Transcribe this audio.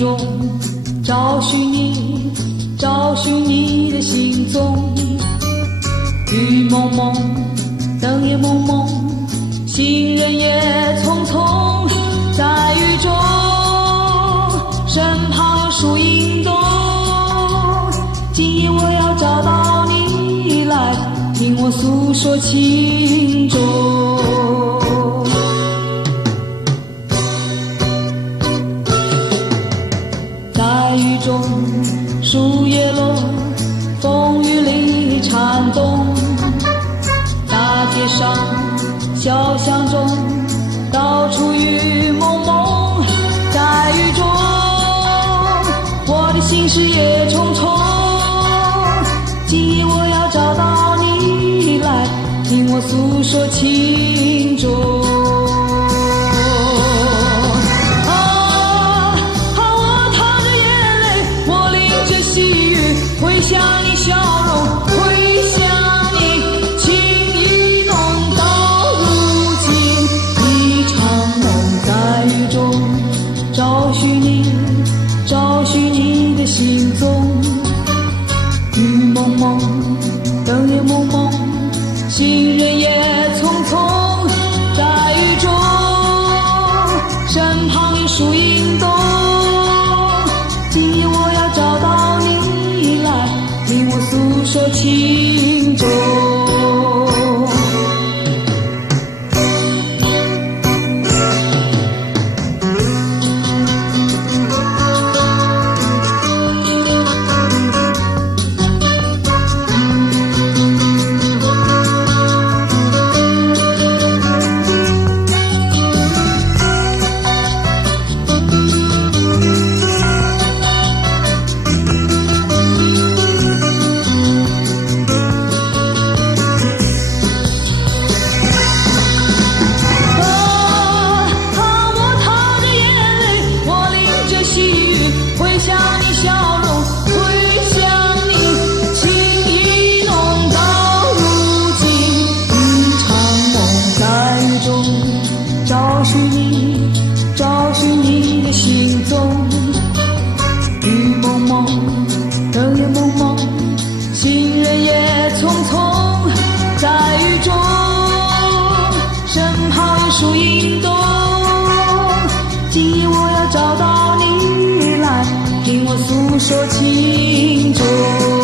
中找寻你，找寻你的行踪。雨蒙蒙，灯也蒙蒙，行人也匆匆，在雨中，身旁有树影动。今夜我要找到你来，听我诉说情衷。在雨中，树叶落，风雨里颤动。大街上，小巷中，到处雨蒙蒙。在雨中，我的心事也重重。今夜我要找到你来，听我诉说情衷。回想你笑容，回想你情意浓，到如今一场梦。在雨中找寻你，找寻你的行踪。雨蒙蒙，灯也蒙蒙，行人也匆匆。在雨中，身旁有树影动。今夜我要找到你来，听我诉说情衷。回想你笑容，回想你情意浓，到如今一场梦。在雨中找寻你，找寻你的行踪。雨蒙蒙，灯也蒙蒙，行人也匆匆。在雨中，身旁有树影动。今夜我要找到你来，听我诉说情衷。